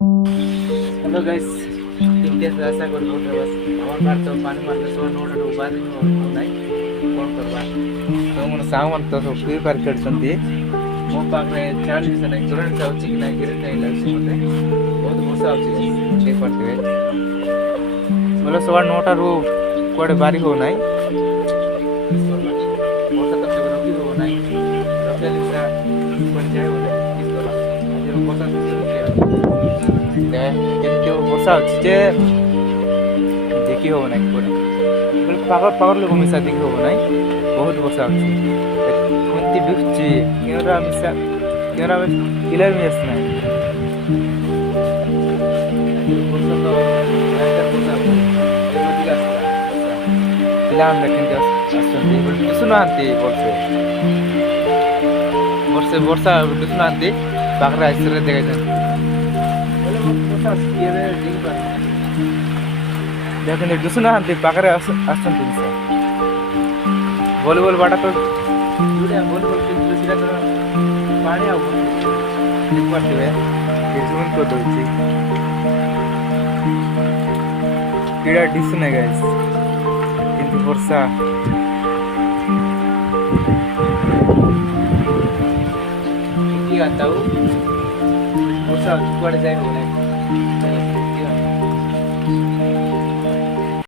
hello guys, इतिहास आशा करी बोटे बस আমার কার তো পানি মারলে সব নোটা উবাদি নাই কোন করবা তো মন সামান তো সব ফ্রি ফায়ার খেলছন্তি ମୋ ପାଖରେ ଚାର୍ଜ ବି ନାହିଁ କରେଣ୍ଟ ଯାଉଛି କି ନାହିଁ କରେଣ୍ଟ ନାହିଁ ଲାଗୁଛି ମୋତେ ବହୁତ ବର୍ଷା ହେଉଛି ଦେଖିପାରୁଥିବେ ବୋଲେ ସକାଳ 9ଟାରୁ କୁଆଡ଼େ ବାରି ହେଉନାହିଁ ବର୍ଷା ତ କେବେ ରଖି ହେବ ନାହିଁ ରଖିଲେ ପୁରା କୁଆଡ଼େ ଯାଏ ବୋଲେ ଆଜି ବର୍ଷା କେମିତି ବର୍ଷା ହେଉଛି ଯେ ଦେଖି ହେବ ନାହିଁ କୁଆଡ଼େ ବୋଲେ ପାଗଳ ଲୋକ ମିଶା ଦେଖି ହେବ ନାହିଁ ବହୁତ ବର୍ଷା ହେଉଛି ଏମିତି ଡୁବୁଛି କ୍ୟାମେରା ମିଶା କ୍ୟାମେରା କ୍ଲିୟର ବି ଆସୁନାହିଁ ବର୍ଷା ତ ପିଲାମାନେ କେମିତି ଆସୁଛନ୍ତି ଦିଶୁନାହାନ୍ତି ବର୍ଷା ଦିଶୁନାହାନ୍ତି ପାଖରେ ଆସିଲେ ଦେଖାଇଛନ୍ତି ଦେଖନ୍ତୁ ଦିଶୁନାହାନ୍ତି ପାଖରେ ଆସୁଛନ୍ତି ଭଲିବଲ ବାଟା ତ ଭଲିବଲ ସେଟା ତ ପାଣି ଆଉ ଦେଖିପାରୁଥିବେ ଜୁମ୍ କରିଦେଉଛି କ୍ରୀଡ଼ା ଦିଶୁନାହିଁ ଗାଇସ୍ କିନ୍ତୁ ବର୍ଷା ବର୍ଷା କୁଆଡ଼େ ଯାଇ ହେବ ନାହିଁ